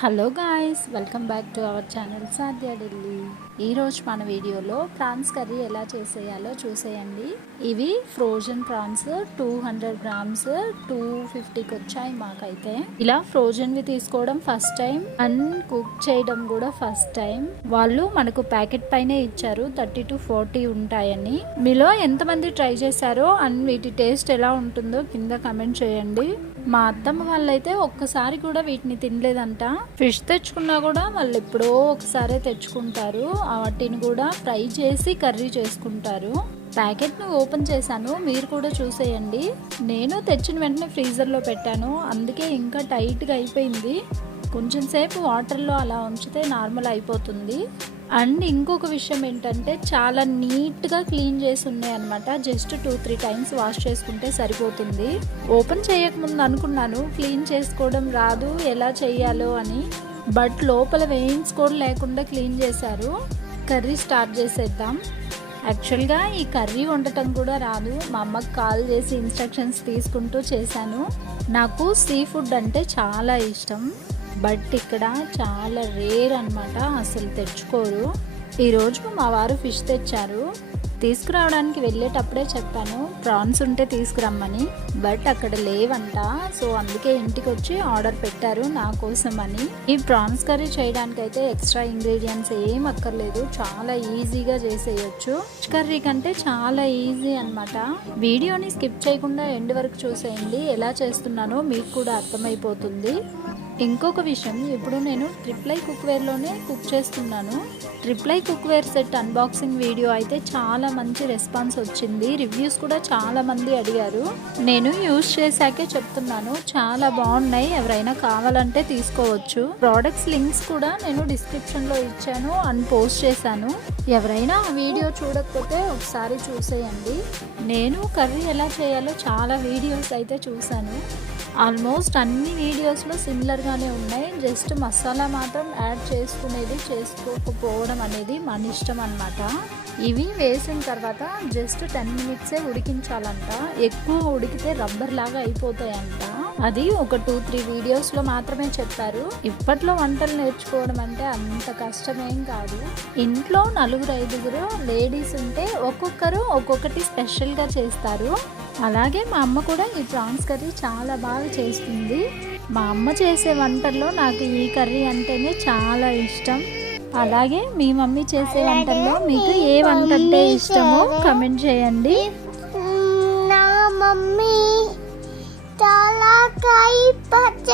Hello guys, welcome back to our channel Sadhya Delhi. ఈరోజు మన వీడియోలో ప్రాన్స్ కర్రీ ఎలా చేసేయాలో చూసేయండి. ఇవి ఫ్రోజన్ ప్రాన్స్ 200 గ్రామ్స్ 250కి వచ్చాయి మాకైతే. ఇలా ఫ్రోజన్వి తీసుకోవడం ఫస్ట్ టైం అండ్ కుక్ చేయడం కూడా ఫస్ట్ టైం. వాళ్ళు మనకు ప్యాకెట్ పైనే ఇచ్చారు 30 to 40 ఉంటాయని. మీలో ఎంతమంది ట్రై చేశారో అండ్ వీటి టేస్ట్ ఎలా ఉంటుందో కింద కమెంట్ చేయండి. మా అత్తమ్మ వాళ్ళైతే ఒక్కసారి కూడా వీటిని తినలేదంట. ఫిష్ తెచ్చుకున్నా కూడా వాళ్ళు ఎప్పుడో ఒకసారి తెచ్చుకుంటారు. వాటిని కూడా ఫ్రై చేసి కర్రీ చేసుకుంటారు. ప్యాకెట్ను ఓపెన్ చేశాను, మీరు కూడా చూసేయండి. నేను తెచ్చిన వెంటనే ఫ్రీజర్లో పెట్టాను, అందుకే ఇంకా టైట్గా అయిపోయింది. కొంచెం సేపు వాటర్లో అలా ఉంచితే నార్మల్ అయిపోతుంది. అండ్ ఇంకొక విషయం ఏంటంటే చాలా నీట్గా క్లీన్ చేసి ఉన్నాయి అనమాట. జస్ట్ 2-3 టైమ్స్ వాష్ చేసుకుంటే సరిపోతుంది. ఓపెన్ చేయకముందు అనుకున్నాను క్లీన్ చేసుకోవడం రాదు, ఎలా చేయాలో అని. బట్ లోపల వెయిన్స్ కూడా లేకుండా క్లీన్ చేశారు. కర్రీ స్టార్ట్ చేసేద్దాం. యాక్చువల్గా ఈ కర్రీ వండటం కూడా రాదు, మా అమ్మకి కాల్ చేసి ఇన్స్ట్రక్షన్స్ తీసుకుంటూ చేశాను. నాకు సీ ఫుడ్ అంటే చాలా ఇష్టం, బట్ ఇక్కడ చాలా రేర్ అనమాట, అసలు తెచ్చుకోరు. ఈరోజు మా వారు ఫిష్ తెచ్చారు. తీసుకురావడానికి వెళ్ళేటప్పుడే చెప్పాను ప్రాన్స్ ఉంటే తీసుకురమ్మని, బట్ అక్కడ లేవంట. సో అందుకే ఇంటికి వచ్చి ఆర్డర్ పెట్టారు నా కోసం అని. ఈ ప్రాన్స్ కర్రీ చేయడానికి అయితే ఎక్స్ట్రా ఇంగ్రీడియంట్స్ ఏం అక్కర్లేదు, చాలా ఈజీగా చేసేయచ్చు. ఫిష్ కర్రీ కంటే చాలా ఈజీ అనమాట. వీడియోని స్కిప్ చేయకుండా ఎండ్ వరకు చూసేయండి, ఎలా చేస్తున్నానో మీకు కూడా అర్థమైపోతుంది. ఇంకొక విషయం, ఇప్పుడు నేను ట్రిప్లై కుక్వేర్లోనే కుక్ చేస్తున్నాను. ట్రిప్లై కుక్వేర్ సెట్ అన్బాక్సింగ్ వీడియో అయితే చాలా మంచి రెస్పాన్స్ వచ్చింది. రివ్యూస్ కూడా చాలా మంది అడిగారు. నేను యూజ్ చేశాకే చెప్తున్నాను, చాలా బాగున్నాయి, ఎవరైనా కావాలంటే తీసుకోవచ్చు. ప్రోడక్ట్స్ లింక్స్ కూడా నేను డిస్క్రిప్షన్లో ఇచ్చాను అండ్ పోస్ట్ చేశాను. ఎవరైనా ఆ వీడియో చూడకపోతే ఒకసారి చూసేయండి. నేను కర్రీ ఎలా చేయాలో చాలా వీడియోస్ అయితే చూశాను. ఆల్మోస్ట్ అన్ని వీడియోస్లో సిమిలర్గానే ఉన్నాయి. జస్ట్ మసాలా మాత్రం యాడ్ చేసుకునేది చేసుకోకపోవడం అనేది మన ఇష్టం అన్నమాట. ఇవి వేసిన తర్వాత జస్ట్ 10 minutes ఉడికించాలంట. ఎక్కువ ఉడికితే రబ్బర్ లాగా అయిపోతాయంట. అది ఒక 2-3 వీడియోస్లో మాత్రమే చెప్పారు. ఇప్పట్లో వంటలు నేర్చుకోవడం అంటే అంత కష్టమేం కాదు. ఇంట్లో 4-5 లేడీస్ ఉంటే ఒక్కొక్కరు ఒక్కొక్కటి స్పెషల్గా చేస్తారు. అలాగే మా అమ్మ కూడా ఈ ప్రాన్స్ కర్రీ చాలా బాగా చేస్తుంది. మా అమ్మ చేసే వంటల్లో నాకు ఈ కర్రీ అంటేనే చాలా ఇష్టం. అలాగే మీ మమ్మీ చేసే వంటల్లో మీకు ఏ వంట అంటే ఇష్టమో కమెంట్ చేయండి. నా మమ్మీ చాలా కై పచ్చ